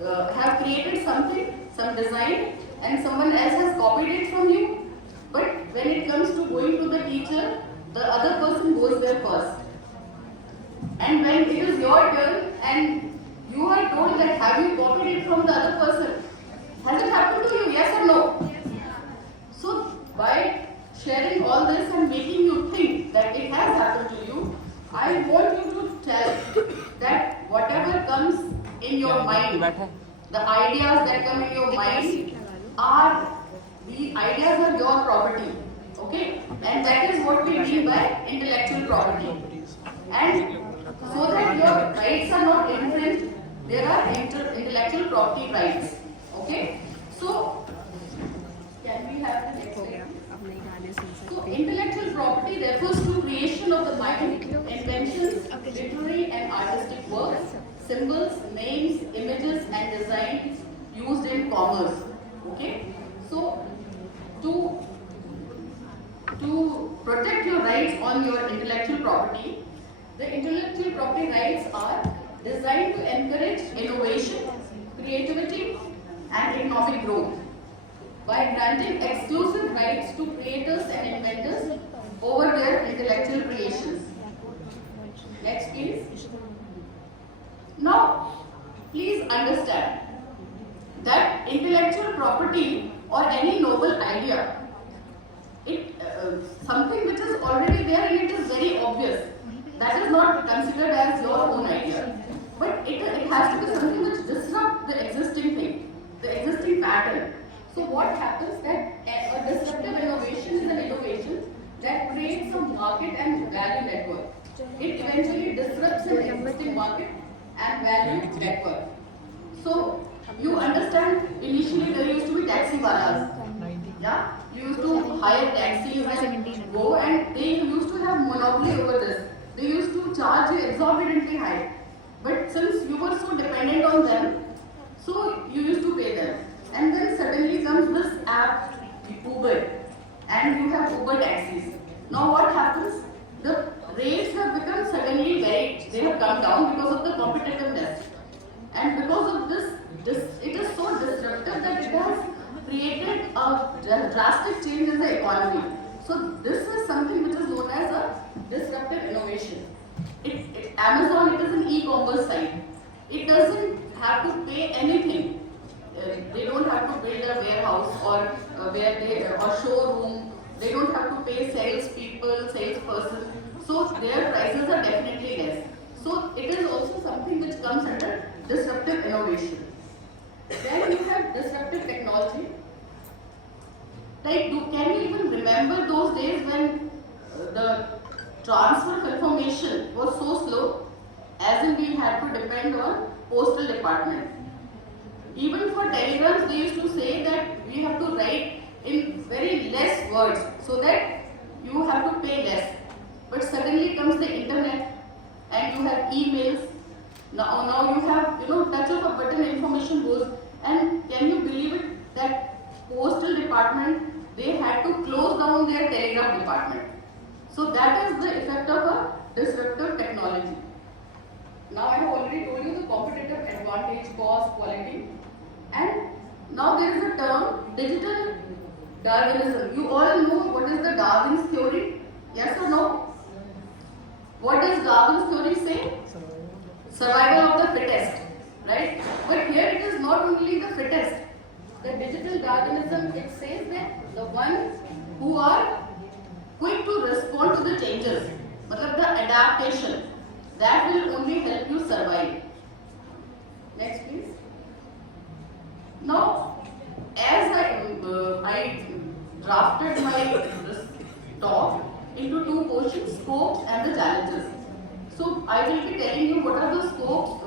have created something, some design, and someone else has copied it from you. But when it comes to going to the teacher, the other person goes there first. And when it is your turn and you are told that have you copied it from the other person, has it happened to you? Yes or no? So by sharing all this and making you think that it has happened to you, I want you to tell that whatever comes in your mind, the ideas that come in your mind are, the ideas are your property. Okay? And that is what we mean by intellectual property. And so that your rights are not infringed, there are intellectual property rights. Okay? So, can we have the next slide? So, intellectual property refers to creation of the mind, inventions, literary and artistic works, symbols, names, images and designs used in commerce. Okay? So, to protect your rights on your intellectual property, the intellectual property rights are designed to encourage innovation, creativity and economic growth by granting exclusive rights to creators and inventors over their intellectual creations. Next please. Now, please understand that intellectual property or any novel idea, something which is already there and it is very obvious, that is not considered as your own idea. But it has to be something which disrupts the existing thing, the existing pattern. So what happens that a disruptive innovation is an innovation that creates a market and value network. It eventually disrupts an existing market and value network. So you understand, initially there used to be taxi walas. Yeah, you used to hire taxis and go, and they used to have monopoly over this. They used to charge you exorbitantly high. But since you were so dependent on them, so you used to pay them. And then suddenly comes this app, Uber, and you have Uber taxis. Now what happens? The rates have become suddenly they have come down because of the competitiveness. And because of this, it is so disruptive that it has created a drastic change in the economy. So this is something which is known as a disruptive innovation. Amazon, it is an e-commerce site. It doesn't have to pay anything. They don't have to build a warehouse or showroom. They don't have to pay salesperson. So their prices are definitely less. So it is also something which comes under disruptive innovation. Then you have disruptive technology. Like, can you even remember those days when the transfer confirmation was so slow, as in we had to depend on postal department. Even for telegrams, they used to say that we have to write in very less words so that you have to pay less. But suddenly comes the internet and you have emails. Now you have, touch of a button, information goes. And can you believe it that postal department, they had to close down their telegraph department. So that is the effect of a disruptive technology. Now I have already told you the competitive advantage, cost, quality. And now there is a term, digital Darwinism. You all know what is the Darwin's theory? Yes or no? What does Darwin's theory say? Survival of the fittest, right? But here it is not only the fittest. The digital Darwinism, it says that the ones who are quick to respond to the changes, matlab the adaptation, that will only help you survive. Next please. Now, as I drafted this talk into two portions, scopes and the challenges. So I will be telling you what are the scope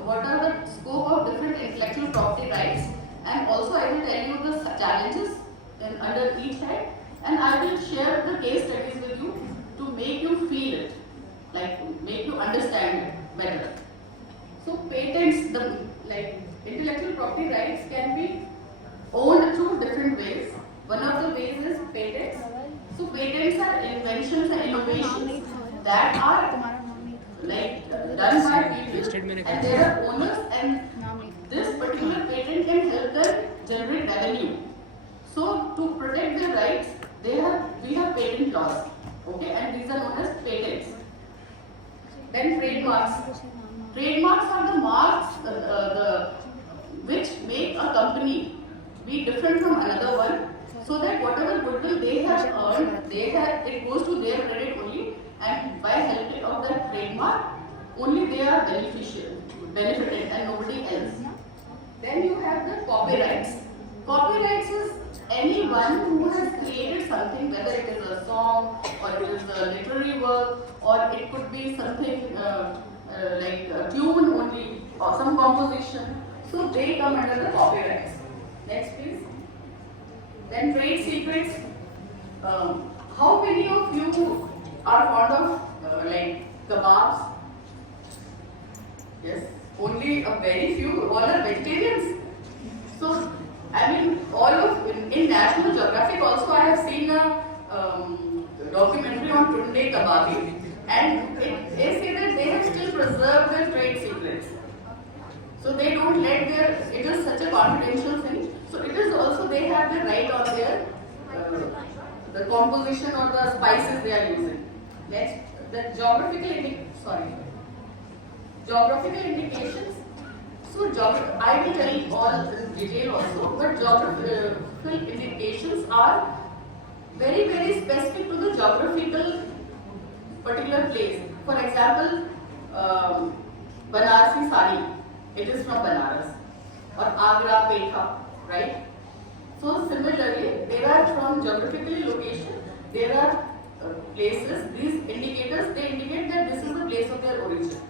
of different intellectual property rights, and also I will tell you the challenges under each head, and I will share the case studies with you to make you feel it, like make you understand it better. So patents, intellectual property rights can be owned through different ways. One of the ways is patents. So patents are inventions and innovations that are done by people, and there are owners, and this particular patent Then you have the copyrights. Copyrights is anyone who has created something, whether it is a song or it is a literary work or it could be something like a tune only or some composition. So they come under the copyrights. Next please. Then trade secrets. How many of you are fond of like kebabs? Yes, only a very few. All are vegetarians. So, I mean, all of in National Geographic also I have seen a documentary on Tunde Kababi, and they say that they have still preserved their trade secrets. So they don't let their, it is such a confidential thing. So it is also they have the right on their the composition or the spices they are using. Next, the geographical indications. So I will tell you all in detail also, but geographical indications are very very specific to the geographical particular place. For example, Banarasi sari, it is from Banaras, or Agra Petha, right? So similarly, there are from geographical location, there are places, these indicators, they indicate that this is the place of their origin.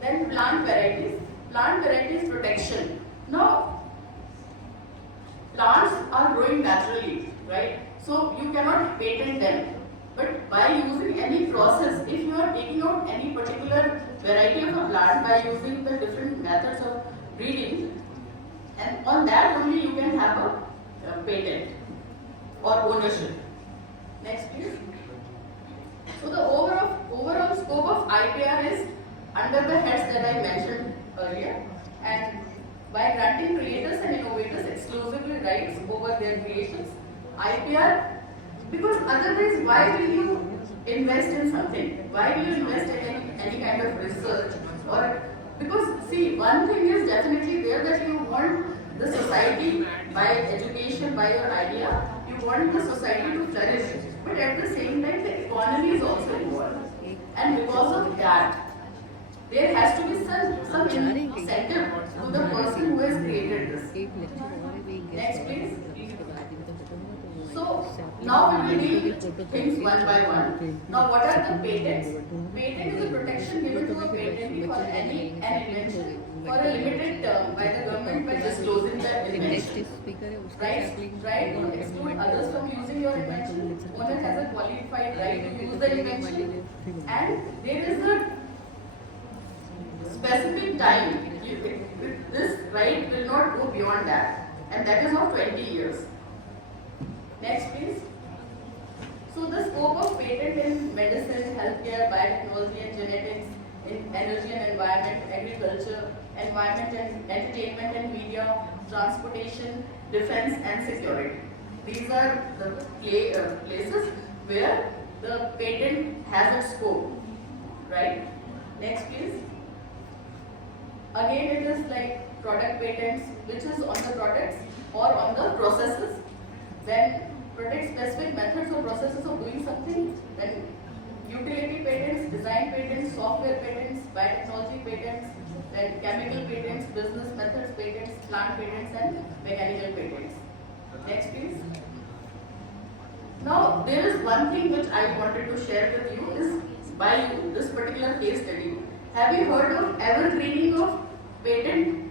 Then plant varieties protection. Now, plants are growing naturally, right? So you cannot patent them. But by using any process, if you are taking out any particular variety of a plant by using the different methods of breeding, and on that only you can have a patent or ownership. Next please. So the overall scope of IPR is under the heads that I mentioned earlier, and by granting creators and innovators exclusively rights over their creations, IPR, because otherwise why will you invest in something? Why will you invest in any kind of research? Or because see, one thing is definitely there that you want the society by education, by your idea, you want the society to flourish, but at the same time the economy is also involved, and because of that there has to be some incentive to the person who has created this. Next please. So now we will deal with things one by one. Now what are the patents? Patent is a protection given to a patentee for an invention for a limited term by the government by disclosing the invention. Right to exclude others from using your invention. Owner has a qualified right to use the invention, and there is a specific time. This right will not go beyond that, and that is of 20 years. Next please. So the scope of patent in medicine, healthcare, biotechnology and genetics, in energy and environment, agriculture, environment and entertainment and media, transportation, defense and security. These are the places where the patent has a scope, right? Next please. Again it is like product patents, which is on the products or on the processes. Then protect specific methods or processes of doing something. Then utility patents, design patents, software patents, biotechnology patents, then chemical patents, business methods patents, plant patents and mechanical patents. Next please. Now there is one thing which I wanted to share with you is by this particular case study. Have you heard of evergreening of patent?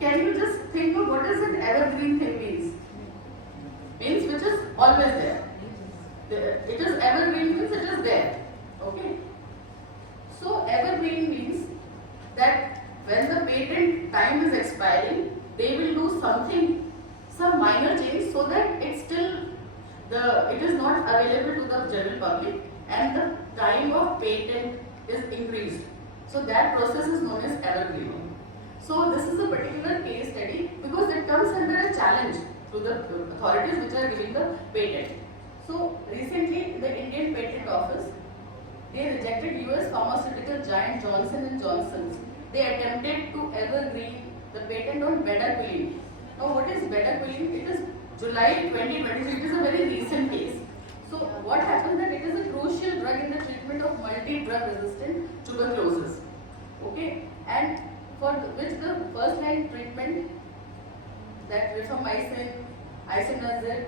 Can you just think of what does an evergreen thing means? Means which is always there. It is evergreen means it is there. Okay. So evergreen means that when the patent time is expiring, they will do something, some minor change so that it is not available to the general public and the time of patent is increased. So that process is known as evergreening. So this is a particular case study because it comes under a challenge to the authorities which are giving the patent. So recently the Indian Patent Office, they rejected US pharmaceutical giant Johnson & Johnson's. They attempted to evergreen the patent on bedaquiline. Now what is bedaquiline? It is July 2023. It is a very recent case. So what happens that it is a crucial drug in the treatment of multi-drug resistant tuberculosis. Okay, and which the first line treatment, that rifamycin, isoniazid,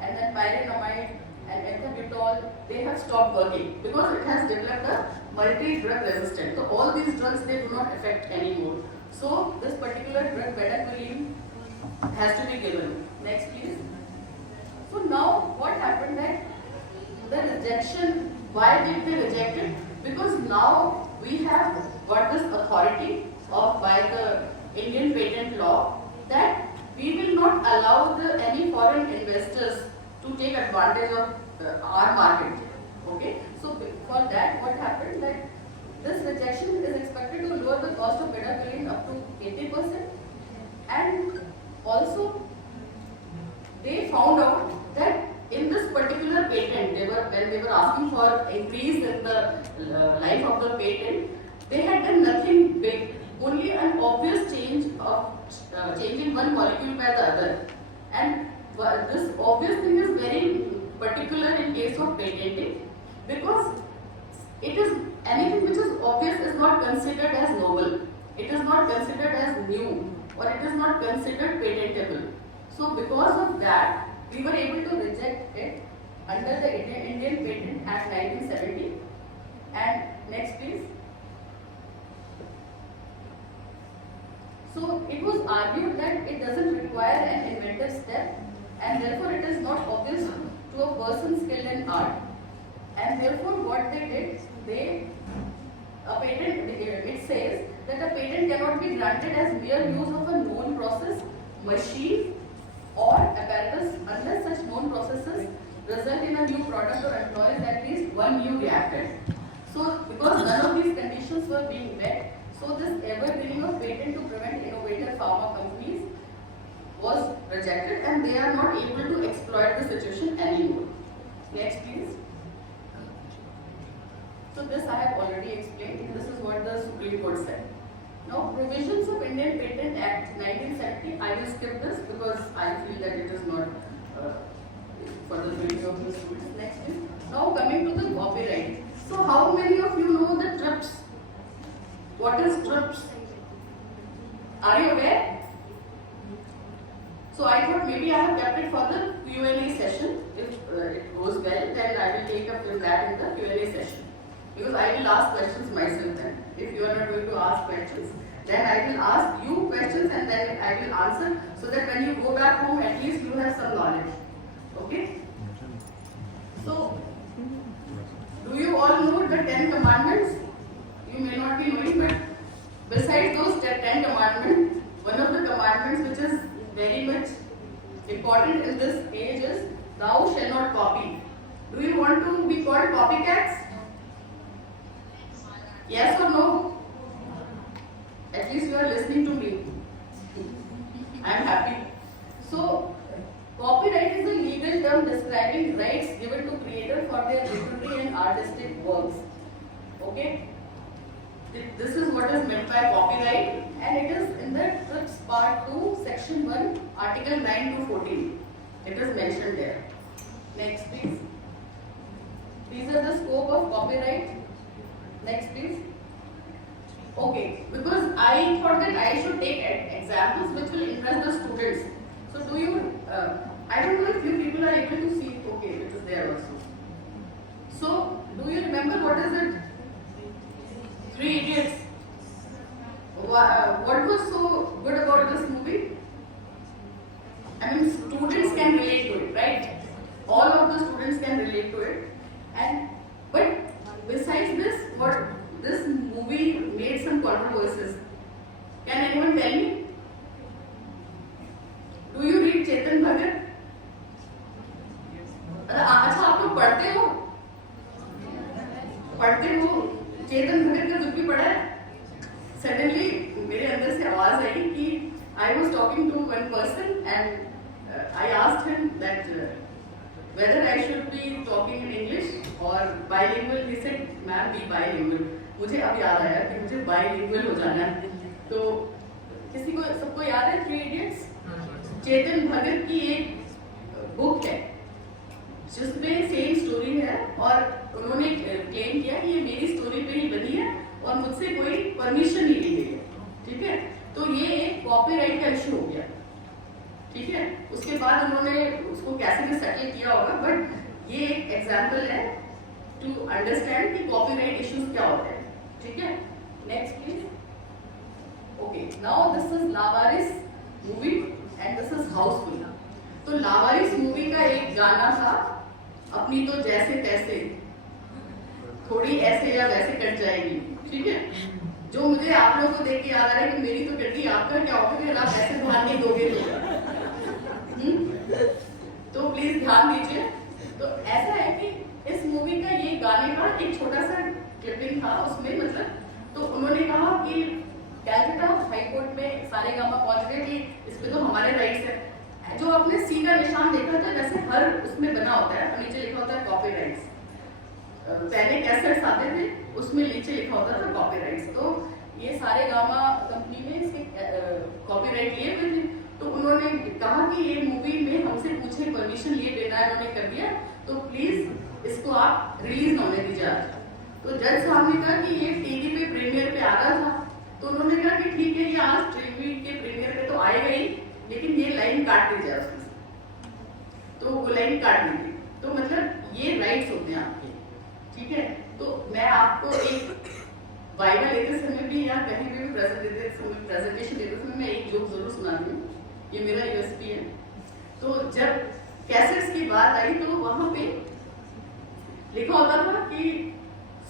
and then pyranamide and ethambutol, they have stopped working because it has developed a multi-drug resistance. So all these drugs, they do not affect anymore. So this particular drug, bedaquiline, has to be given. Next, please. So now what happened that the rejection, why did they reject it? Because now we have got this authority by the Indian patent law that we will not allow any foreign investors to take advantage of our market. Okay, so for that, what happened that this rejection is expected to lower the cost of bedaquiline up to 80%, and also they found out that in this particular patent, when they were asking for increase in the life of the patent, they had done nothing big, only an obvious change of changing one molecule by the other. And this obvious thing is very particular in case of patenting, because it is anything which is obvious is not considered as novel, it is not considered as new, or it is not considered patentable. So because of that, we were able to reject it under the Indian Patent Act 1970. And next, please. So it was argued that it doesn't require an inventive step, and therefore it is not obvious to a person skilled in art. And therefore what they did, it says that a patent cannot be granted as mere use of a known process, machine, or apparatus unless such known processes result in a new product or employs at least one new reactant. So because none of these conditions were being met, so this evergreening of patent to prevent innovative pharma companies was rejected, and they are not able to exploit the situation anymore. Next, please. So this I have already explained. This is what the Supreme Court said. Now, provisions of Indian Patent Act 1970, I will skip this because I feel that it is not for the benefit of the students. Next, please. Now coming to the copyright. So how many of you know the TRIPS? What is TRIPS? Are you aware? So I thought maybe I have kept it for the Q&A session. If it goes well, then I will take up that in the Q&A session. Because I will ask questions myself then. If you are not going to ask questions, then I will ask you questions and then I will answer, so that when you go back home, at least you have some knowledge. Okay? So, do you all know the 10 commandments? You may not be knowing, but besides those 10 commandments, one of the commandments which is very much important in this age is, thou shall not copy. Do you want to be called copycats? Yes or no? At least you are listening to me. I am happy. So, copyright is a legal term describing rights given to creators for their literary and artistic works. Okay? This is what is meant by copyright, and it is in the TRIPS Part 2, Section 1, Article 9 to 14. It is mentioned there. Next, please. These are the scope of copyright. Next, please. Okay, because I thought that I should take examples which will interest the students. So do you, I don't know if you people are able to see it. Okay, it is there also. So, do you remember what is it? Three Idiots. What was so good about this movie? I mean, students can relate to it, right? All of the students can relate to it. But besides this, this movie made some controversies. Can anyone tell me? Do you read Chetan Bhagat? अच्छा आप लोग पढ़ते हो? चेतन भगत का book भी पढ़ा है? Suddenly मेरे अंदर से आवाज आई कि I was talking to one person and I asked him that whether I should be talking in English or bilingual. He said, "Ma'am, be bilingual." मुझे अब याद आया कि मुझे bilingual हो जाना है. तो किसी को सबको याद है थ्री इडियट्स? चेतन भगत की एक बुक है जिसमें सेम स्टोरी है और उन्होंने क्लेम किया कि ये मेरी स्टोरी पे ही बनी है और मुझसे कोई परमिशन ही नहीं ली है. ठीक आपने सेटल किया होगा, बट ये एक एग्जाम्पल है टू अंडरस्टैंड कि कॉपीराइट इश्यूज क्या होते हैं. ठीक है, next please. Okay, now this is Lawaaris movie and this is Housefull. तो लावारिस मूवी का एक गाना था, अपनी तो जैसे तैसे, थोड़ी ऐसे या वैसे कट जाएगी. ठीक है, जो मुझे आप लोगों को देख के याद आ रहा है कि मेरी तो कटी, आपका क्या होगा अगर आप ऐसे ध्यान नहीं दोगे तो प्लीज ध्यान दीजिए. तो ऐसा है कि इस मूवी का ये गाने का एक छोटा सा क्लिपिंग था उसमें, मतलब तो उन्होंने कहा कि कैलकाटा हाई कोर्ट में सारे गामा पहुंच गए कि इस पे तो हमारे राइट्स है. जो आपने सी का निशान देखा था, वैसे हर उसमें बना होता है, नीचे लिखा होता है कॉपीराइट्स. पहले कैसेट्स आते थे, उसमें नीचे लिखा होता था कॉपीराइट्स. तो ये सारे गामा कंपनी में इसके कॉपीराइट लिए हुए थे. तो उन्होंने कहा कि ये मूवी में हमसे पूछे, परमिशन लिए बिना इन्होंने कर दिया, तो प्लीज इसको आप रिलीज न होने दीजिए आज. तो जज साहब ने कहा कि ये टीवी पे प्रीमियर पे आ रहा था, तो उन्होंने कहा कि ठीक है, ये आज टीवी के प्रीमियर पे तो आएगा ही, लेकिन ये लाइन काट दी जाए उसमें से. तो वो लाइन काट दी गई. तो मतलब ये राइट्स होते हैं आपके. ठीक है, तो मैं आपको एक वाइवा लेते समय भी या कहीं भी प्रेजेंटेशन देते समय मैं एक जोक जरूर सुनाती हूँ. ये मेरा यूएसपी है. तो जब कैसेट्स की बात आई तो वहां पे लिखा होता था कि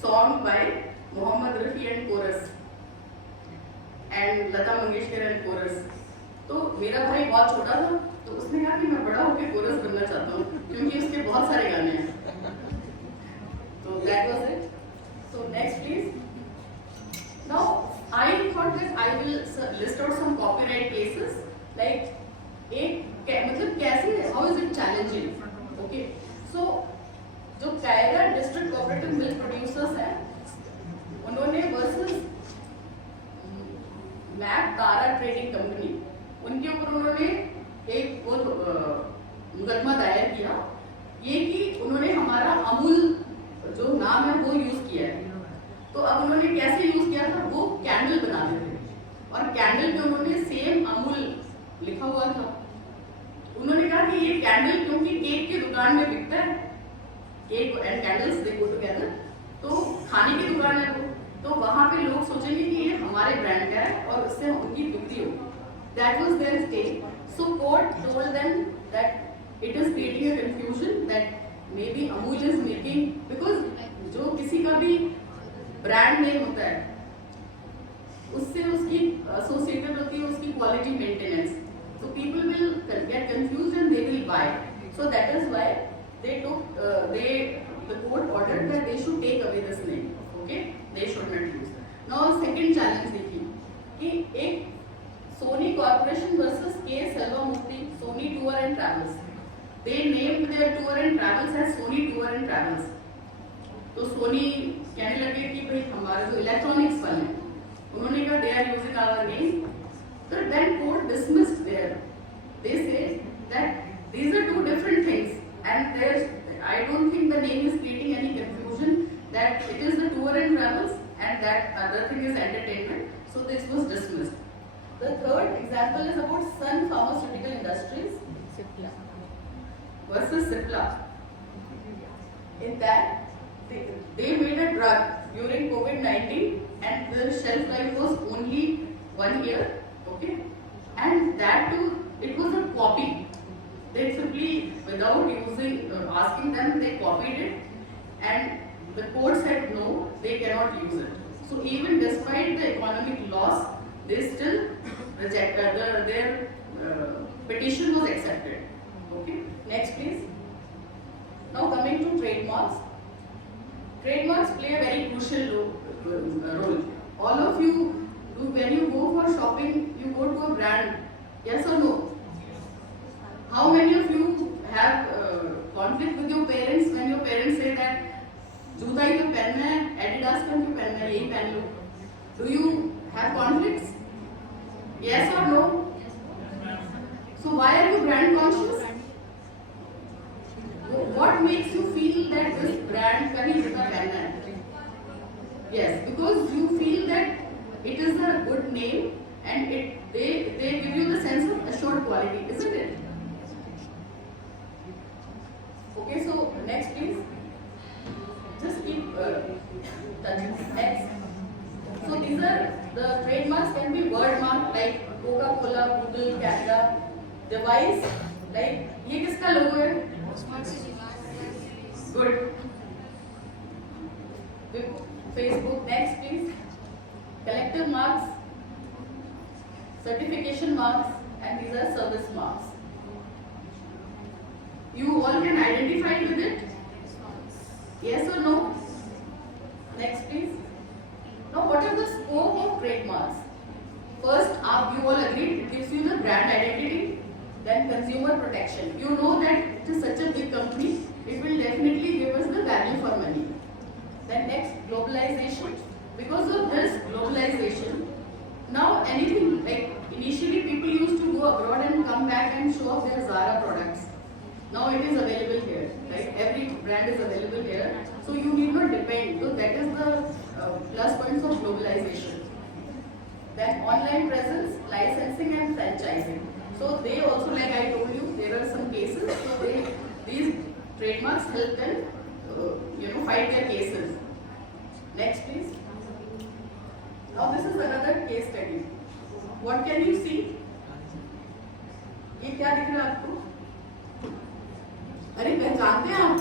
song by Mohammed Rafi and chorus and Lata Mangeshkar and chorus. तो मेरा भाई बहुत छोटा था, तो उसने कहा कि मैं बड़ा होकर कोरस बनना चाहता हूँ, क्योंकि उसके बहुत सारे गाने हैं. So that was it. So next please. Now I thought that I will list out some copyright cases. Like एक मतलब कैसे, how is it challenging? Okay. So जो Kaira district cooperative milk producers हैं, उन्होंने versus Mac Tara trading company, उनके ऊपर उन्होंने एक वो मुकदमा दायर किया, ये कि उन्होंने हमारा अमूल जो नाम है वो यूज किया है. तो अब उन्होंने कैसे यूज किया था, वो कैंडल बनाते थे और कैंडल पे उन्होंने सेम अमूल लिखा हुआ था. उन्होंने कहा कि ये कैंडल क्योंकि केक की दुकान में बिकता है, cake and candles they go together, तो खाने की दुकान है वो, तो वहां पे लोग सोचेंगे कि ये हमारे ब्रांड का है और उससे उनकी बिक्री होगी. That was their stage. So court told them that it is creating a confusion that maybe Amul is making, because जो किसी का भी ब्रांड नेम होता है उससे उसकी एसोसिएटेड होती है उसकी quality maintenance. So people will get confused and they will buy. So that is why they took the court ordered that they should take away this name. Okay, they should not use. Now second challenge देखिए कि एक Soni Corporation versus K Selvamurthy, Sony Tour and Travels. They named their tour and travels as Sony Tour and Travels. तो सोनी कहने लगे कि भाई हमारे जो इलेक्ट्रॉनिक्स वाले हैं, उन्होंने कहा they are using our name. So then court dismissed there. They say that these are two different things, and there's I don't think the name is creating any confusion that it is the tour and travels and that other thing is entertainment. So this was dismissed. The third example is about Sun Pharmaceutical Industries versus Cipla. In that, they made a drug during COVID-19 and the shelf life was only 1 year, okay? And that too, it was a copy. They simply, without using, asking them, they copied it and the court said no, they cannot use it. So even despite the economic loss, they still rejected, their petition was accepted. Okay, next please. Now coming to trademarks. Trademarks play a very crucial role. All of you, when you go for shopping, you go to a brand. Yes or no? How many of you have conflict with your parents when your parents say that जूता ही तो पहनना है, Adidas का क्यों पहनना है, यही पहन लो? Do you have conflicts? Yes or no? So why are you brand conscious? What makes you feel that this brand का ही जूता पहनना है? Yes, because you feel that it is a good name and they give you the sense of assured quality, isn't it? Next, please. Just keep touching. Next. So these are the trademarks can be word mark like Coca-Cola, Google, Canada. Device like ये किसका logo है? Good. Facebook. Next, please. Collective marks, certification marks, and these are service marks. You all can identify with it? Yes or no? Next, please. Now, what is the scope of trademarks? First, you all agreed, it gives you the brand identity, then consumer protection. You know that it is such a big company, it will definitely give us the value for money. Then next, globalization. Because of this globalization, now anything, like initially people used to go abroad and come back and show off their Zara products. Now it is available here, right? Every brand is available here. So you need not depend. So that is the plus points of globalization. Then online presence, licensing and franchising. So they also, like I told you, there are some cases. So these trademarks help them, fight their cases. Next, please. Now this is another case study. What can you see? ये क्या दिख रहा है आपको? अरे पहचानते हैं आप?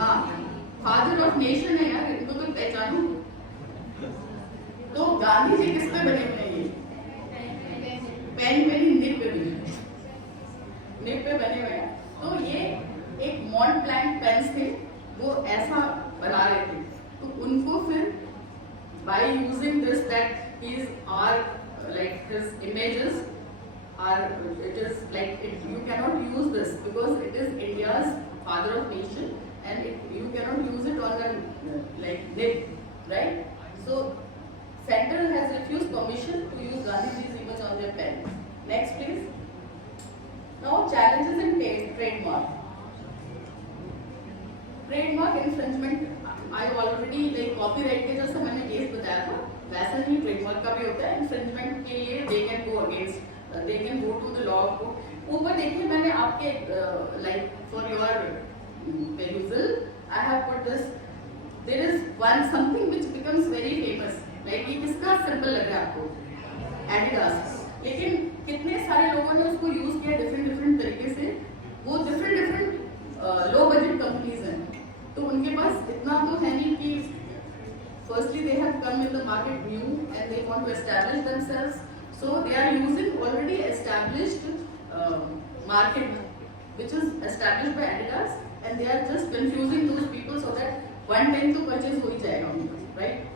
हाँ, फादर ऑफ नेशन है यार, इनको तो पहचानो। तो गांधी जी किस पे बने हुए हैं ये? पेन पे नहीं, निब पे बने, निब पे बने हुए हैं। तो ये एक मॉन्ट ब्लैंक पेन्स थे, वो ऐसा बना रहे थे। तो उनको फिर by using this, that is our like his images are, it is like you cannot use this because it is India's father of nation and you cannot use it on a like nib, right? So center has refused permission to use Gandhiji's image on their pen. Next, please. Now challenges in trademark. Trademark infringement. I already like copyright के जैसा मैंने case बताया था, वैसा ही trademark का भी होता है। इन्फ्रिंजमेंट के लिए they can go against, they can go to the law of court. ऊपर देखिए मैंने आपके like for your perusal, I have put this. There is one something which becomes very famous. Like ये किसका symbol लग रहा है आपको? Adidas. लेकिन कितने सारे लोगों ने उसको यूज किया different तरीके से, वो different low budget companies हैं। तो उनके पास इतना तो है नहीं कि firstly they have come in the market new and they want to establish themselves, so they are using already established market which is established by Adidas and they are just confusing those people so that one time to purchase हो ही जाएगा उनको, right?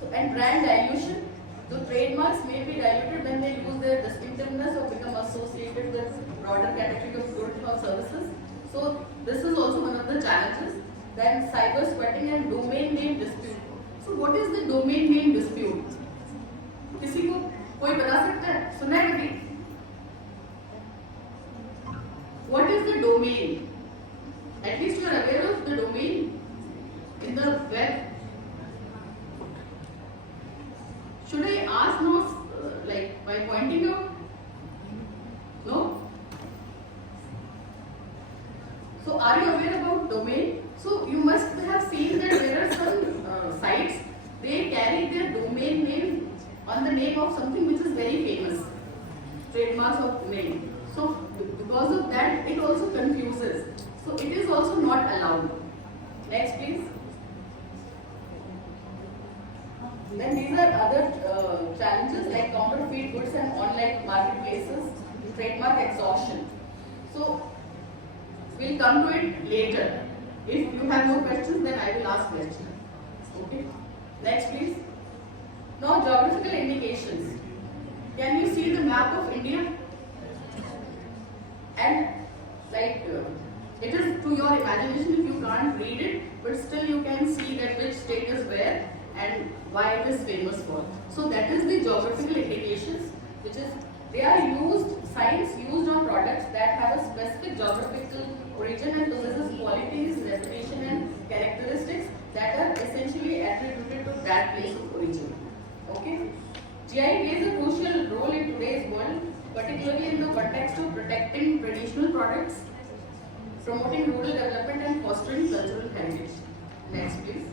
So and brand dilution, the trademarks may be diluted when they lose their distinctiveness or become associated with broader category of goods or services. So this is also one of the challenges. Then cyber squatting and domain name dispute. So what is the domain name dispute? किसी को कोई बता सकता है? सुना है कभी? What is the domain? At least you are aware of the domain in the web. Should I ask notes like by pointing out? No? So are you aware about domain? So you must have seen that there are some sites, they carry their domain name on the name of something which is very famous, trademarks of name. So because of that, it also confuses. So it is also not allowed. Next, please. Then these are other challenges like counterfeit goods and online marketplaces, trademark exhaustion. So we'll come to it later. If you have no questions, then I will ask questions. Okay. Next, please. Now, geographical indications. Can you see the map of India? And like it is to your imagination if you can't read it, but still you can see that which state is where and why it is famous for. So that is the geographical indications, which is they are used, signs used on products that have a specific geographical origin and possesses qualities, reputation and characteristics that are essentially attributed to that place of origin. Okay? GI plays a crucial role in today's world, particularly in the context of protecting traditional products, promoting rural development and fostering cultural heritage. Next, please.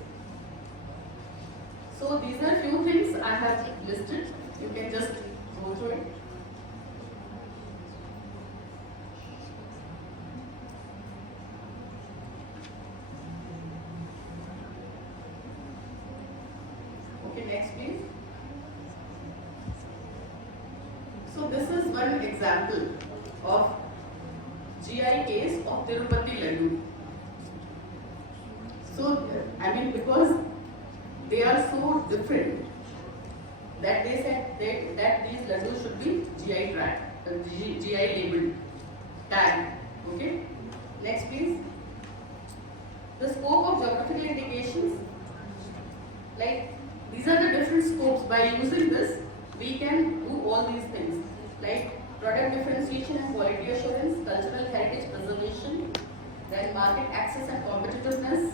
So these are few things I have listed. You can just go through it. Okay, next please. So this is one example of GI case of Tirupati Laddu. So, I mean, because they are so different that they said that these laddus should be GI labeled, tagged. Okay. Next, please. The scope of geographical indications, like these are the different scopes. By using this, we can do all these things, like product differentiation and quality assurance, cultural heritage preservation, then market access and competitiveness,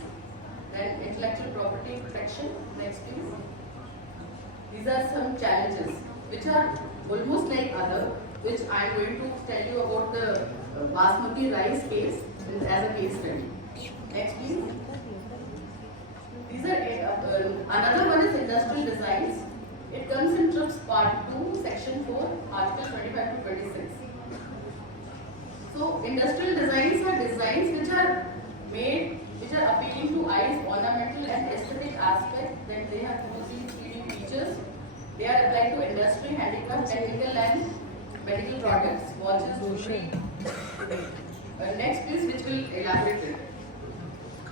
then intellectual property protection. Next, please. These are some challenges which are almost like other, which I am going to tell you about the basmati rice case as a case study. Next, please. These are another one is industrial designs. It comes in TRIPS Part 2, Section 4, Article 25 to 26. So, industrial designs are designs which are made, which are appealing to eyes, ornamental and aesthetic aspects, that they have closely feeding features. They are applied to industry, handicraft, technical and medical products, watches, jewelry. Next, please, which will elaborate it.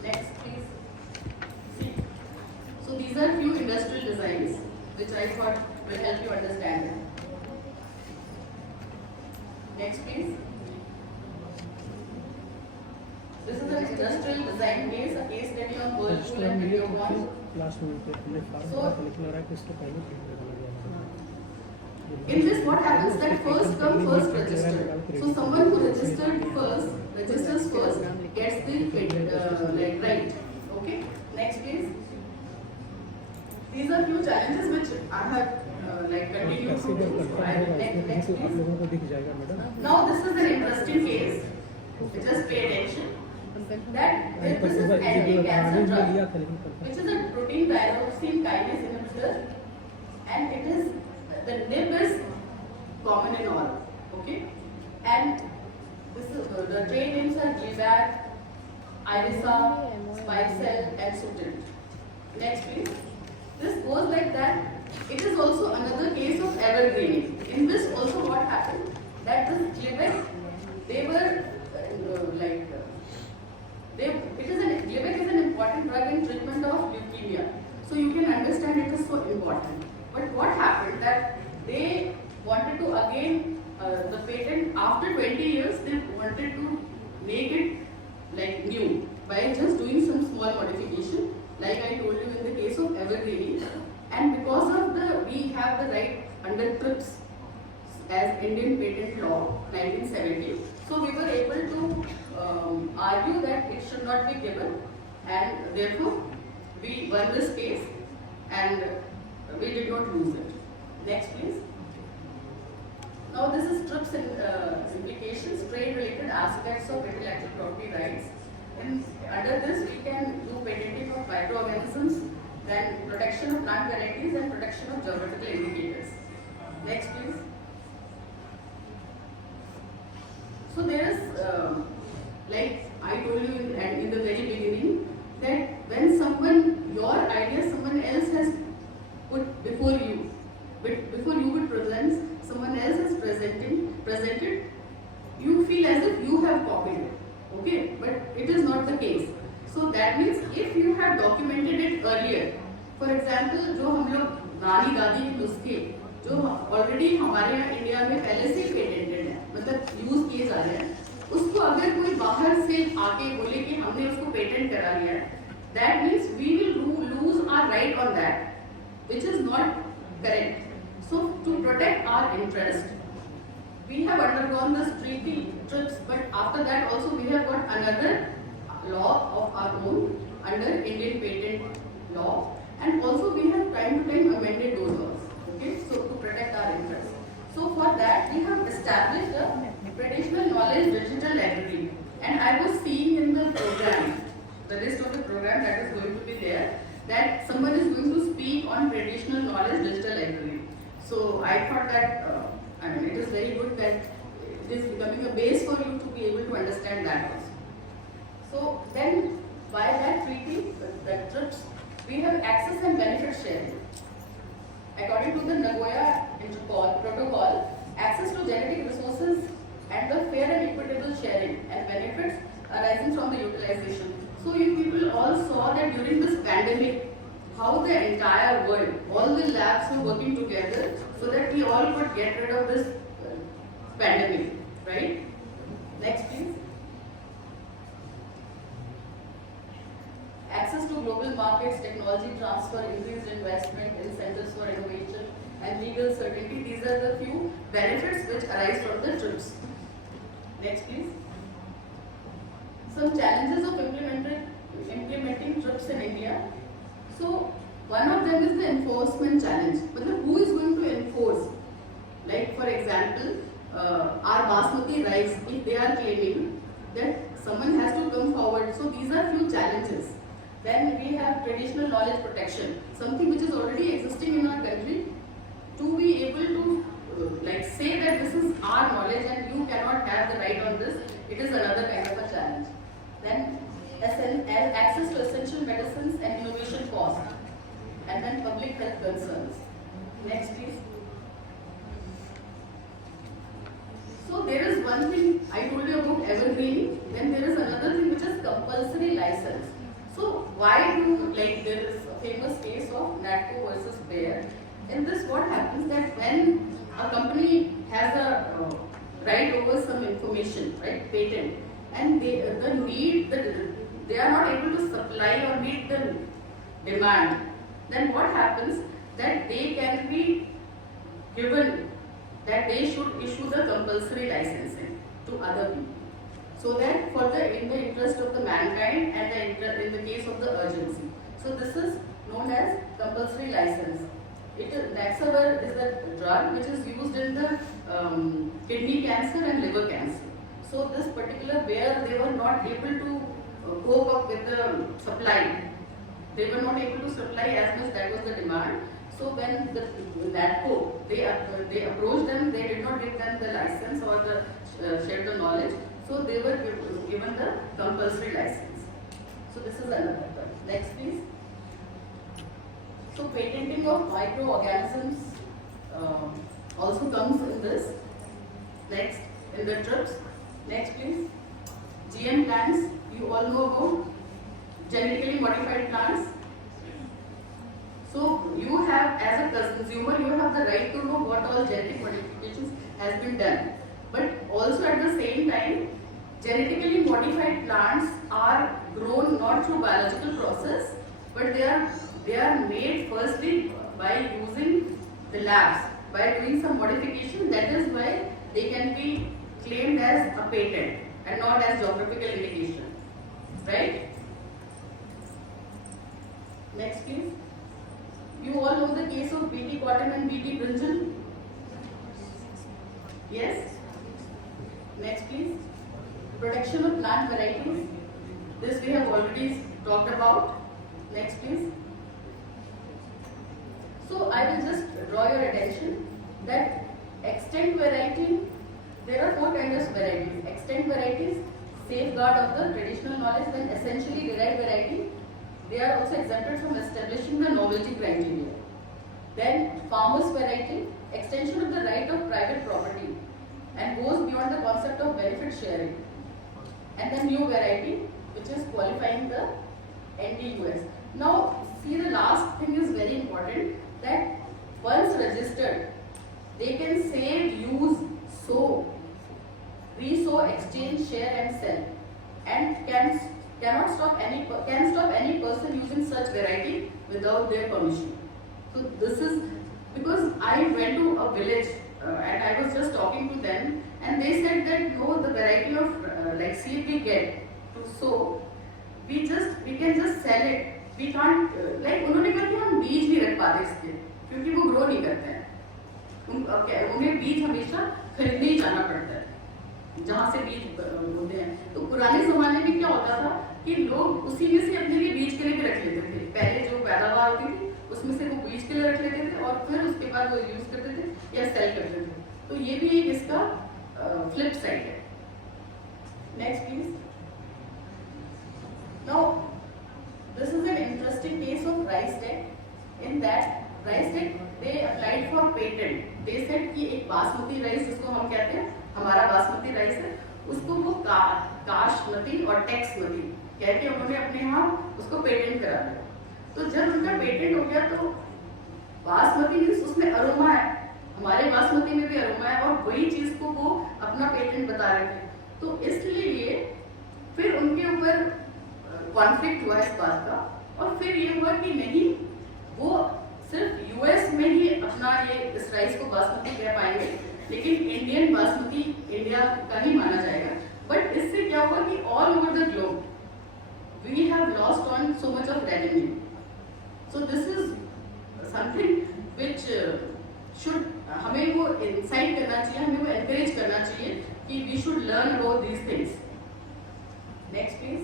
Next, please. See. So, these are few industrial designs which I thought will help you understand it. Next, please. This is an industrial design case, a case study on Whirlpool and Videocon. So, in this, what happens that first come, first register. So, someone who registers first, gets the right. Okay. Next, please. These are few challenges which I have continued to do. So I will next please. Now this is an interesting case. Just pay attention. That this is an anti-cancer drug, which is a protein tyrosine kinase inhibitor, and it is the nib is common in all. Okay, and this is the trade names are Gleevec, Irisa, Spicel, and Sutin. Next, please. This goes like that. It is also another case of evergreening. In this also what happened, that this Gleevec, they were Gleevec is an important drug in treatment of leukemia. So you can understand it is so important. But what happened that they wanted to again, the patent after 20 years, they wanted to make it like new by just doing some small modification. Like I told you in the case of evergreening, and because of we have the right under TRIPS as Indian Patent Law 1970, so we were able to argue that it should not be given, and therefore we won this case and we did not lose it. Next, please. Now this is TRIPS implications, trade-related aspects of intellectual property rights. And under this, we can do patenting of microorganisms, then protection of plant varieties and protection of geographical indicators. Next, please. So there is, like I told you in the very beginning, that when your idea someone else has put before you would present, someone else has presented, you feel as if you have copied it. Okay, but it is not the case. So that means if you have documented it earlier, for example, जो हम लोग नानी दादी के नुस्खे जो already हमारे यहाँ इंडिया में पहले से पेटेंटेड है, मतलब यूज किए जा रहे हैं, उसको अगर कोई बाहर से आके बोले कि हमने उसको पेटेंट करा लिया है, that means we will lose our right on that, which is not correct. So to protect our interest, we have undergone this treaty TRIPS, but after that also we have got another law of our own under Indian Patent Law, and also we have time to time amended those laws. Okay, so to protect our interests. So for that we have established a traditional knowledge digital library, And I was seeing in the program, the list of the program that is going to be there, that someone is going to speak on traditional knowledge digital library. So I thought that, it is very good that it is becoming a base for you to be able to understand that also. So then, by that treaty, the TRIPS, we have access and benefit sharing. According to the Nagoya Protocol, access to genetic resources and the fair and equitable sharing and benefits arising from the utilization. So you people all saw that during this pandemic, how the entire world, all the labs were working together so that we all could get rid of this pandemic, right? Next please. Access to global markets, technology transfer, increased investment, incentives for innovation, and legal certainty. These are the few benefits which arise from the TRIPS. Next, please. Some challenges of implementing TRIPS in India. So, one of them is the enforcement challenge. But who is going to enforce? Like, for example, our basmati rice, if they are claiming that someone has to come forward. So, these are few challenges. Then we have traditional knowledge protection, something which is already existing in our country. To be able to say that this is our knowledge and you cannot have the right on this, it is another kind of a challenge. Then access to essential medicines and innovation cost, and then public health concerns. Next please. So there is one thing I told you about evergreen, then there is another thing which is compulsory license. So why do, there is a famous case of Natco versus Bayer. In this what happens that when a company has a right over some information, right, patent, and they are not able to supply or meet the demand, then what happens that they can be given that they should issue the compulsory licensing to other people. So that in the interest of the mankind and in the case of the urgency. So this is known as compulsory license. Naxavar is a drug which is used in the kidney cancer and liver cancer. So this particular Bayer, they were not able to cope up with the supply. They were not able to supply as much, that was the demand. So when the Natco, they approached them, they did not give them the license or share the knowledge. So they were given the compulsory license. So this is another one. Next please. So patenting of microorganisms also comes in this. Next, in the TRIPS. Next please. GM plants, you all know about genetically modified plants. So you have, as a consumer, you have the right to know what all genetic modifications has been done. But also at the same time, genetically modified plants are grown not through biological process, but they are made firstly by using the labs, by doing some modification. That is why they can be claimed as a patent and not as geographical indication. Right? Next please. You all know the case of BT cotton and BT brinjal? Yes? Next please. Protection of plant varieties. This we have already talked about. Next please. So I will just draw your attention that extant variety, there are 4 kinds of varieties. Extant varieties, safeguard of the traditional knowledge, then essentially derived variety. They are also exempted from establishing the novelty criteria. Then farmers variety, extension of the right of private property and goes beyond the concept of benefit sharing. And then new variety, which is qualifying the NDUS. Now, see, the last thing is very important, that once registered, they can save, use, sow, resow, exchange, share and sell, and can stop any person using such variety without their permission. So this is because I went to a village and I was just talking to them, and they said that no, the variety of seed we get to sow, we can just sell it. We can't उन्होंने कहा कि हम बीज नहीं रख पाते इसके, क्योंकि वो ग्रो नहीं करते हैं. उन्हें बीज हमेशा खरीदने ही जाना पड़ता है. जहाँ से बीज होते हैं। तो पुराने ज़माने में क्या होता था कि लोग उसी में से अपने लिए बीज के लिए रख लेते थे। पहले जो पैदावार होती थी उसमें से वो बीज के लिए रख लेते थे और फिर उसके बाद वो यूज़ करते थे या सेल करते थे। तो ये भी एक इसका फ्लिप साइड है। Next please. Now this is an interesting case of RiceTec. In that RiceTec they applied for patent. They said कि एक बासमती राइस जिसको हम कहते हैं हमारा बासमती राइस है, उसको वो काशमती और टेक्समती कह के उन्होंने अपने यहाँ उसको पेटेंट करा दिया। तो जब उनका पेटेंट हो गया तो बासमती मीन्स उसमें अरोमा है, हमारे बासमती में भी अरोमा है और वही चीज को वो अपना पेटेंट बता रहे थे। तो इसलिए फिर उनके ऊपर कॉन्फ्लिक्ट हुआ इस बात का और फिर ये हुआ कि नहीं, वो सिर्फ यूएस में ही अपना ये इस राइस को बासमती कह पाएंगे, लेकिन इंडियन बासमती इंडिया का ही माना जाएगा। बट इससे क्या हुआ कि all over the globe we have lost on so much of revenue. So this is something which should हमें वो इंसाइट करना चाहिए, हमें वो एनकरेज करना चाहिए कि we should learn about these things. Next please.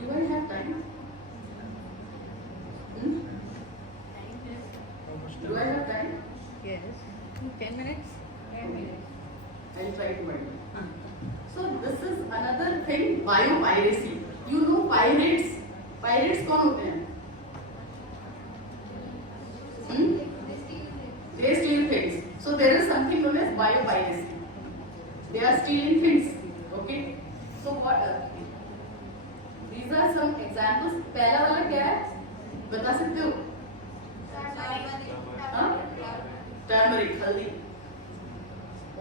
Do I have time? Do I have time? Yes. 10 minutes? 10 minutes. I'll try to wait. So this is another thing, biopiracy. You know pirates? Pirates कौन होते हैं? They steal things. So there is something known as biopiracy. They are stealing things. Okay. So what? These are some examples. पहला वाला क्या है? बता सकते हो? Turmeric, haldi.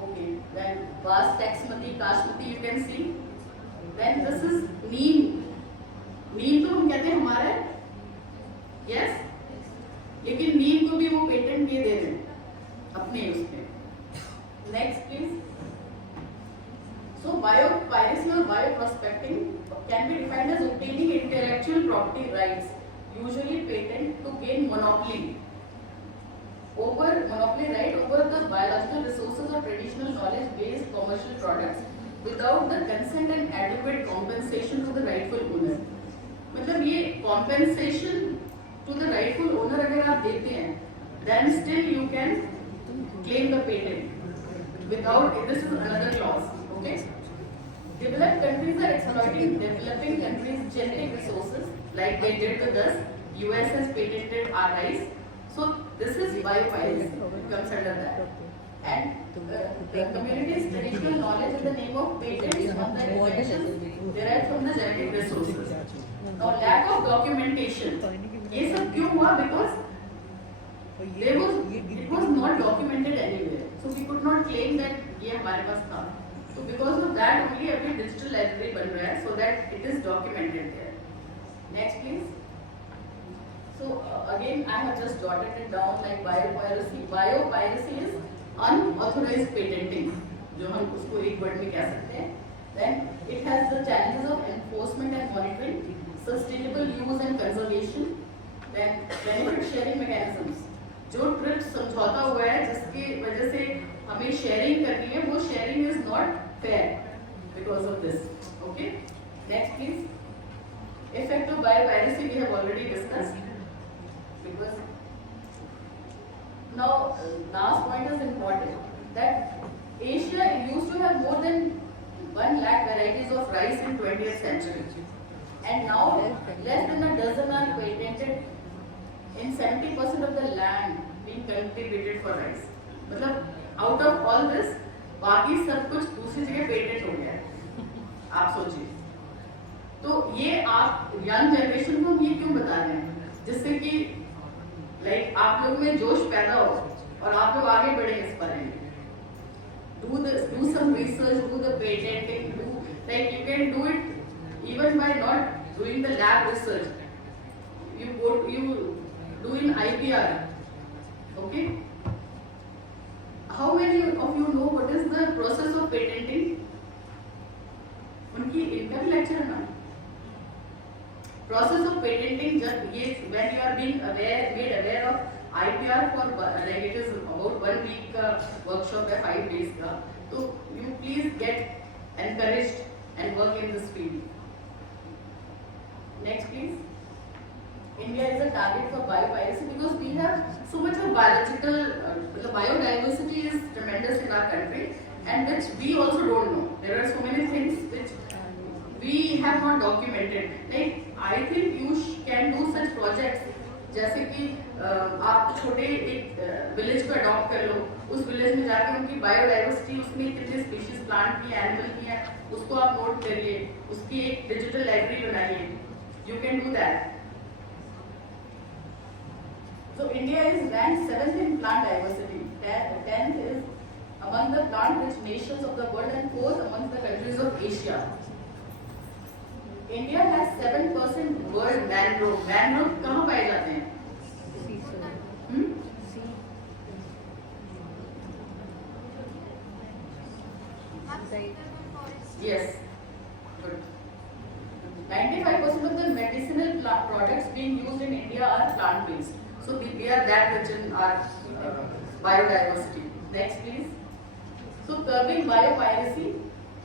Okay. Then basmati, kasmati you can see. Then this is neem. नीम तो हम कहते हैं हमारा है, yes? लेकिन नीम को भी वो पेटेंट ये दे रहे हैं अपने उसमें। Next please. So biopiracy or bioprospecting can be defined as obtaining intellectual property rights, usually patent, to gain monopoly right over the biological resources or traditional knowledge based commercial products without the consent and adequate compensation to the rightful owner। मतलब ये compensation to the rightful owner अगर आप देते हैं, then still you can claim the patent without, this is another clause, okay? Developed countries are exploiting developing countries' genetic resources like they did with us. US has patented our rice. So this is biopiracy, comes under that. And the community's traditional knowledge in the name of patents on the inventions derived from the genetic resources. Now lack of documentation. ये सब क्यों हुआ? Because it was not documented anywhere. So we could not claim that ये हमारे पास था. So because of that only अभी digital library बन रहा है so that it is documented there. Next please. So again I have just jotted it down like biopiracy. Biopiracy is unauthorized patenting, जो हम उसको एक वर्ड में कह सकते हैं. Then it has the challenges of enforcement and monitoring, sustainable use and conservation. Then benefit sharing mechanisms. जो trips समझौता हुआ है जिसकी वजह से हमें शेयरिंग करनी है, वो sharing is not fair because of this. Okay, next please. Effect of biopiracy we have already discussed. Because now last point is important, that Asia used to have more than 1 lakh varieties of rice in 20th century, and now less than a dozen are patented in 70% of the land being cultivated for rice. मतलब out of all this बाकी सब कुछ दूसरी जगह patent हो गया है. आप सोचिए, तो ये आप यंग जनरेशन को हम ये क्यों बता रहे हैं? जिससे कि लाइक आप लोग में जोश पैदा हो और आप लोग आगे बढ़े इस पर. Do some research, do the patenting, like you can do it even by not doing the lab research. You do in IPR. Okay. How many of you know what is the process of patenting? उनकी इनका भी lecture है ना. Process of patenting, जब ये when you are being made aware of IPR for like it is about 1 week का workshop है, 5 days का. So you please get encouraged and work in this field. Next please. India is a target for biopiracy because we have so much of biological, the biodiversity is tremendous in our country and which we also don't know. There are so many things which we have not documented. Like I think you can do such projects जैसे कि आप छोटे एक village को adopt कर लो, उस village में जाकर उनकी बायोडाइवर्सिटी, उसमें कितने स्पीशीज प्लांट की एनिमल की है उसको आप नोट करिए, उसकी एक डिजिटल लाइब्रेरी बनाइए. You can do that. So India is ranked 7th in plant diversity. 10th is among the plant-rich nations of the world and 4th among the countries of Asia. India has 7% world mangrove. Mangrove कहाँ पाए जाते हैं? Yes. Good. 95% of the medicinal products being used in India are plant-based. So we are that rich in our biodiversity. Next, please. So curbing biopiracy,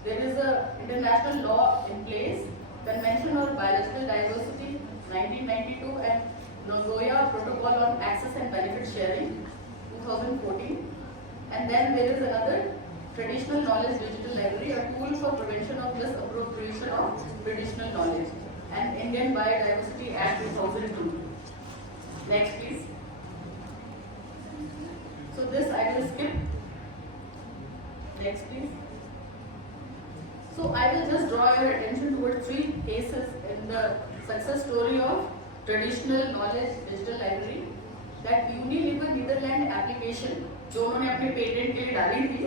there is a international law in place, Convention on Biological Diversity, 1992, and Nagoya Protocol on Access and Benefit Sharing, 2014. And then there is another Traditional Knowledge Digital Library, a tool for prevention of misappropriation of traditional knowledge, and Indian Biodiversity Act 2002. Next, please. So this I will skip. Next, please. So I will just draw your attention towards 3 cases in the success story of Traditional Knowledge Digital Library. That Unilever Netherlands application, जो उन्होंने अपने patent के लिए डाली थी,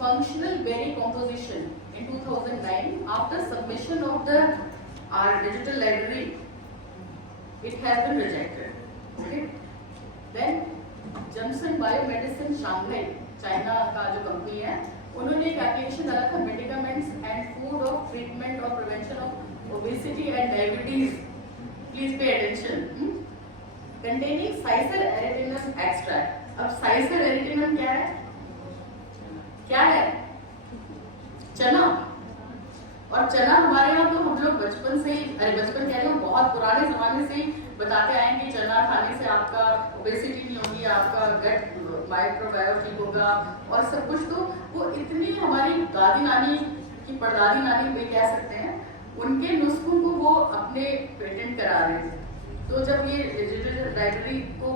functional berry composition in 2009. After submission of our digital library, it has been rejected. Okay. Then Johnson Biomedicine Shanghai, China का जो company है, उन्होंने एक एप्लीकेशन डाला था medicaments and food of treatment or prevention of obesity and diabetes. Please pay attention. Containing Cicer Eritinum extract. अब Cicer Eritinum क्या है? क्या है? चना. और चना हमारे यहाँ तो हम लोग बचपन से ही, बचपन कह रहे हैं, बहुत पुराने जमाने से ही बताते आए कि चना खाने से आपका ओबेसिटी नहीं होगी, आपका गट माइक्रोबायोम ठीक होगा और सब कुछ. तो वो इतनी हमारी दादी नानी की परदादी नानी भी कह सकते हैं, उनके नुस्खों को वो अपने पेटेंट करा रहे थे. तो जब ये डिजिटल लाइब्रेरी को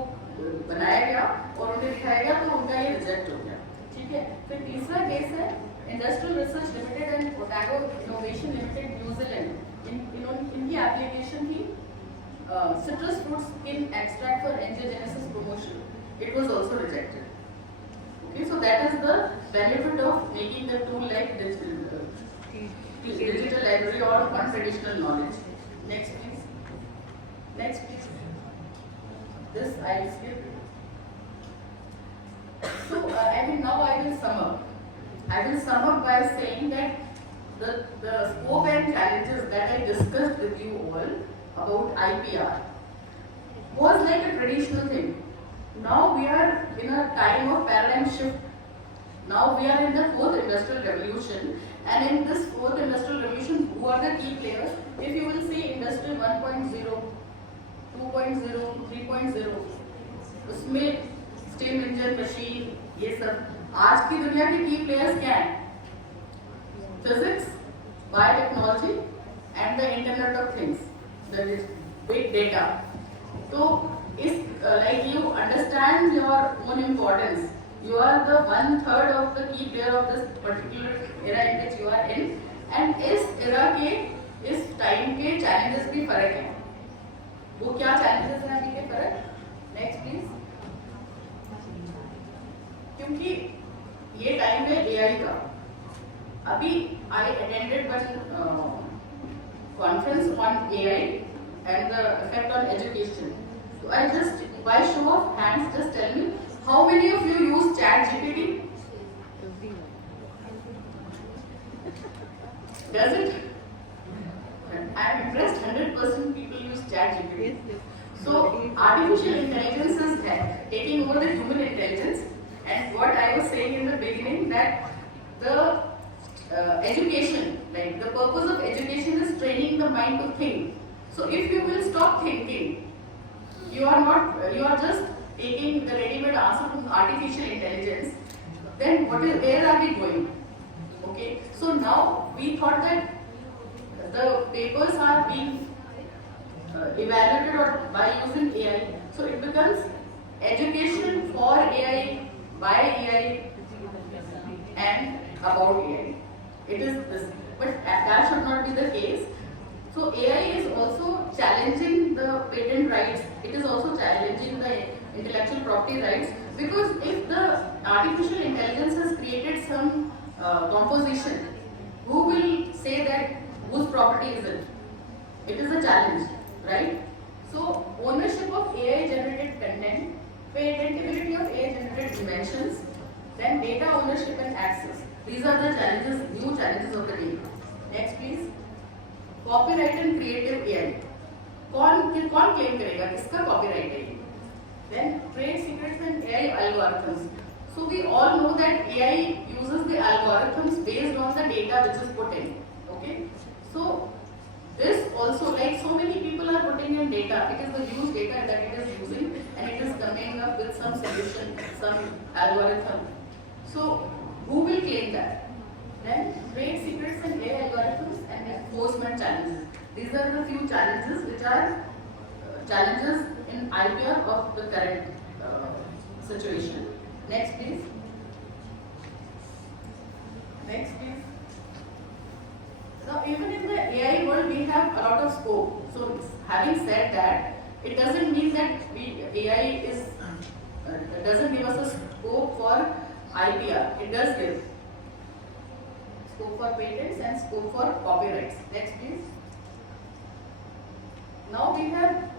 बनाया गया और उन्हें दिखाया गया तो उनका ये रिजेक्ट हो गया. ठीक है. फिर तीसरा केस है industrial research limited and potato innovation limited New Zealand. इनकी एप्लीकेशन थी citrus fruit skin extract for angiogenesis promotion. It was also rejected. Okay, so that is the benefit of making the tool like digital library or on traditional knowledge. Next please. Next please. This I will skip. So now I will sum up. I will sum up by saying that the scope and challenges that I discussed with you all about IPR was like a traditional thing. Now we are in a time of paradigm shift. Now we are in the 4th industrial revolution, and in this 4th industrial revolution, who are the key players? If you will see industry 1.0, 2.0, 3.0, उसमें steam engine, machine, ये सब. आज की दुनिया के की players क्या हैं? Physics, biotechnology and the internet of things, that is big data. तो इस like you understand your own importance. You are the 1/3 of the key player of this particular era in which you are in, and इस era के इस time के challenges भी फर्क हैं. वो क्या challenges हैं अभी के फर्क? Next please. क्योंकि ये टाइम है AI का. अभी I attended one conference on AI and the effect on education. So I just, by show of hands, just tell me how many of you use ChatGPT? Does it? I am impressed. 100% people use ChatGPT. So artificial intelligence is taking over the human intelligence, And what I was saying in the beginning, that the education, like the purpose of education is training the mind to think. So if you will stop thinking, you are just taking the ready-made answer from artificial intelligence, then where are we going? Okay, so now we thought that the papers are being evaluated or by using AI. So it becomes education for AI, by AI, and about AI. It is this, but that should not be the case. So AI is also challenging the patent rights. It is also challenging the intellectual property rights, because if the artificial intelligence has created some composition, who will say that whose property is it? It is a challenge, right? So ownership of AI generated content, patentability of AI generated inventions, then data ownership and access. These are the challenges, new challenges of the day. Next please. Copyright and creative AI. कौन claim करेगा किसका copyright है? Then trade secrets and AI algorithms. So we all know that AI uses the algorithms based on the data which is put in. Okay. So this also, like so many people are putting in data, it is the used data that it is using, and it is coming up with some solution, some algorithm. So who will claim that? Then trade secrets and AI algorithms and enforcement challenges. These are the few challenges which are challenges in IPR of the current situation. Next please. Next please. Now even in the AI world we have a lot of scope. So having said that, it doesn't mean that AI is doesn't give us a scope for IPR. It does give scope for patents and scope for copyrights. Next please. Now we have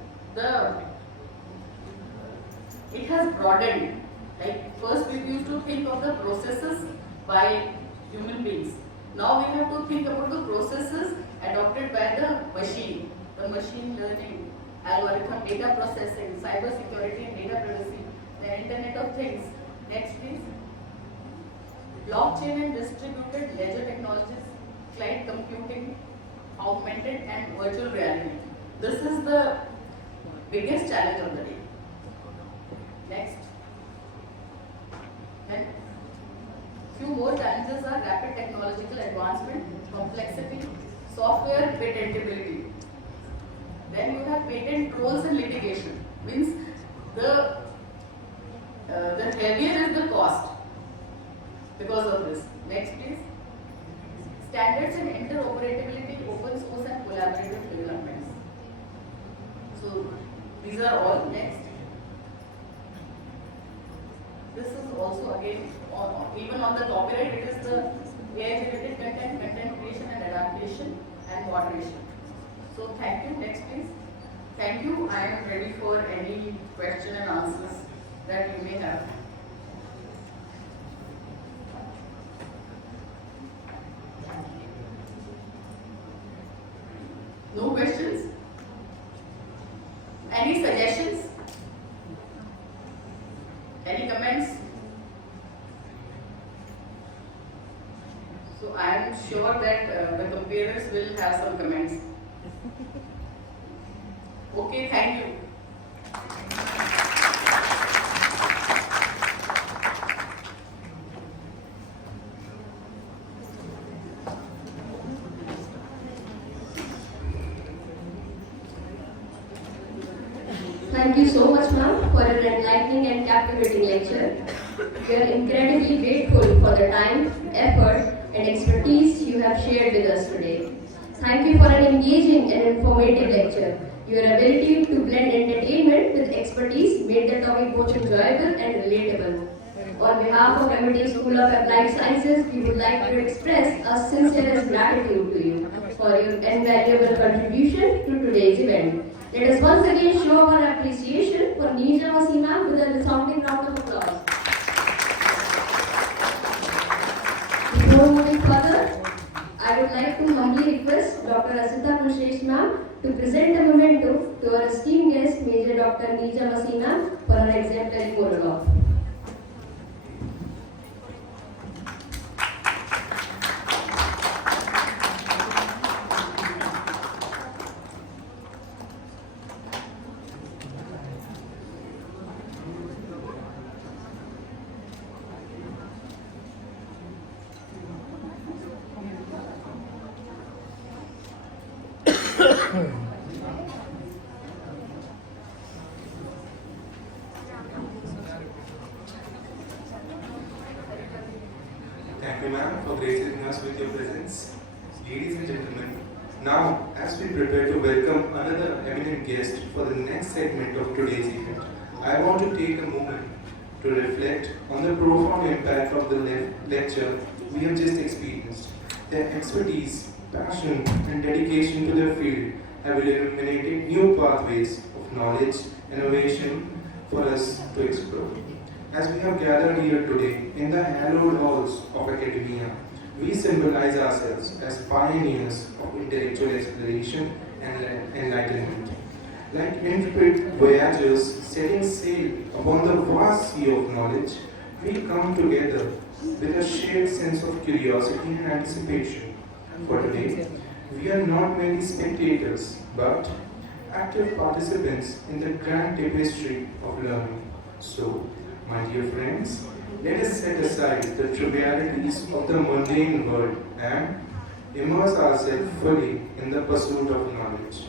it has broadened. Like first we used to think of the processes by human beings. Now we have to think about the processes adopted by the machine learning, algorithm, data processing, cyber security and data privacy, the Internet of Things. Next please. Blockchain and distributed ledger technologies, cloud computing, augmented and virtual reality. This is the biggest challenge of the day. Next. And few more challenges are rapid technological advancement, complexity, software patentability. Then you have patent trolls and litigation. Means the heavier is the cost because of this. Next please. Standards and interoperability, open source and collaborative developments. So these are all. Next. This is also again, even on the copyright, it is the AI generated content creation and adaptation and moderation. So thank you. Next please. Thank you. I am ready for any question and answers that you may have. No questions? Any suggestions? Any comments? So I am sure that the comparers will have some comments. Okay, thank you. Thank you so much, ma'am, for an enlightening and captivating lecture. We are incredibly grateful for the time, effort, and expertise you have shared with us today. Thank you for an engaging and informative lecture. Your ability to blend entertainment with expertise made the topic both enjoyable and relatable. On behalf of Amity School of Applied Sciences, we would like to express our sincerest gratitude to you for your invaluable contribution to today's event. Let us once again show our appreciation for Neerja Masih with a resounding round of applause. Before moving further, I would like to humbly request Dr. Asita Mashresh ma'am to present a memento to our esteemed guest, Major Dr. Neerja Masih for an exemplary monologue. Thank you, ma'am, for gracing us with your presence. Ladies and gentlemen, now as we prepare to welcome another eminent guest for the next segment of today's event, I want to take a moment to reflect on the profound impact of the lecture we have just experienced. Their expertise, passion, and dedication to their field have illuminated new pathways of knowledge, innovation for us to explore. As we have gathered here today in the hallowed halls of academia, we symbolize ourselves as pioneers of intellectual exploration and enlightenment. Like intrepid voyagers setting sail upon the vast sea of knowledge, we come together with a shared sense of curiosity and anticipation. For today, we are not merely spectators, but active participants in the grand tapestry of learning. So, my dear friends, let us set aside the trivialities of the mundane world and immerse ourselves fully in the pursuit of knowledge.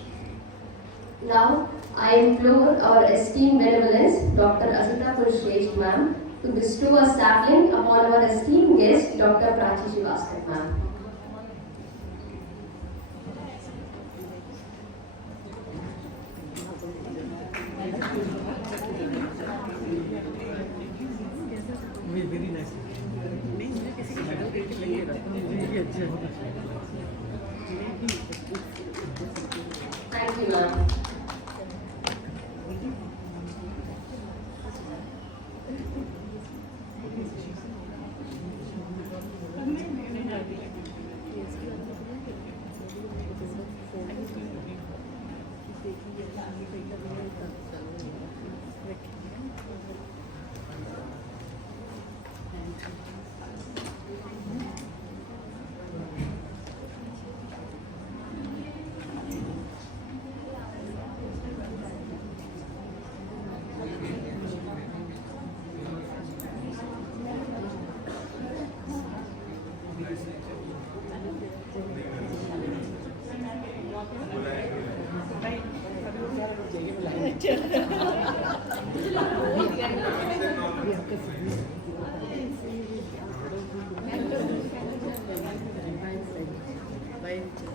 Now, I implore our esteemed benevolence, Dr. Asita Purushresh ma'am, to bestow a sapling upon our esteemed guest, Dr. Prachi Srivastava ma'am. Very nice नहीं मुझे किसी की medal देख के लगेगा ये अच्छा Thank you, ma'am.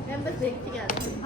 मैं बस देखती आ रही हूँ